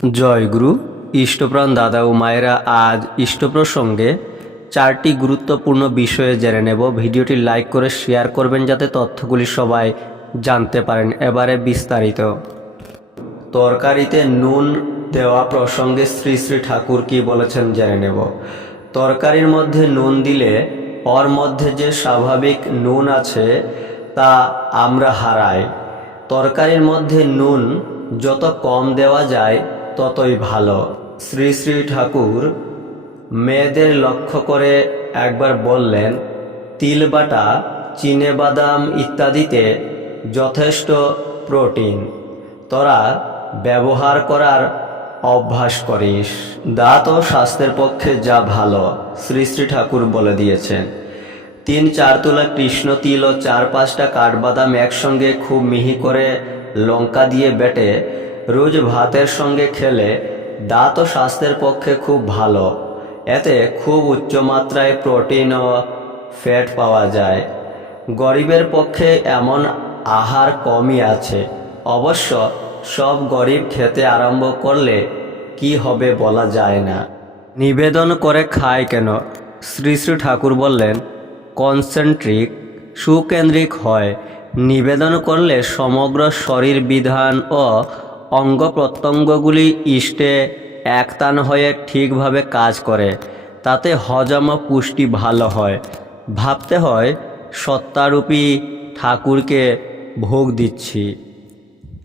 জয়গুরু ইষ্টপ্রাণ দাদা ও মায়েরা আজ ইষ্ট প্রসঙ্গে চারটি গুরুত্বপূর্ণ বিষয়ে জেনে নেব। ভিডিওটি লাইক করে শেয়ার করবেন যাতে তথ্যগুলি সবাই জানতে পারেন। এবারে বিস্তারিত। তরকারিতে নুন দেওয়া প্রসঙ্গে শ্রী শ্রী ঠাকুর কি বলেছেন জেনে নেব। তরকারির মধ্যে নুন দিলে ওর মধ্যে যে স্বাভাবিক নুন আছে তা আমরা হারাই। তরকারির মধ্যে নুন যত কম দেওয়া যায় ততই ভালো। শ্রী শ্রী ঠাকুর মেয়েদের লক্ষ্য করে একবার বললেন, তিল বাটা, চিনে বাদাম ইত্যাদিতে যথেষ্ট প্রোটিন। তোরা ব্যবহার করার অভ্যাস করিস। দাঁত ও স্বাস্থ্যের পক্ষে যা ভালো, শ্রী শ্রী ঠাকুর বলে দিয়েছেন। তিন চার তোলা কৃষ্ণ তিল ও চার পাঁচটা কাঠবাদাম একসঙ্গে খুব মিহি করে লঙ্কা দিয়ে বেটে রোজ ভাতের সঙ্গে খেলে দাঁত ও স্বাস্থ্যের পক্ষে খুব ভালো। এতে খুব উচ্চমাত্রায় প্রোটিন ও ফ্যাট পাওয়া যায়। গরিবের পক্ষে এমন আহার কমই আছে। অবশ্য সব গরিব খেতে আরম্ভ করলে কি হবে বলা যায় না। নিবেদন করে খায় কেন? শ্রী শ্রী ঠাকুর বললেন, কনসেন্ট্রিক, সুকেন্দ্রিক হয়। নিবেদন করলে সমগ্র শরীর বিধান ও অঙ্গ প্রত্যঙ্গগুলি ইষ্টে একতান হয়ে ঠিকভাবে কাজ করে, তাতে হজম পুষ্টি ভালো হয়। ভাবতে হয়, সত্তারূপী ঠাকুরকে ভোগ দিচ্ছি।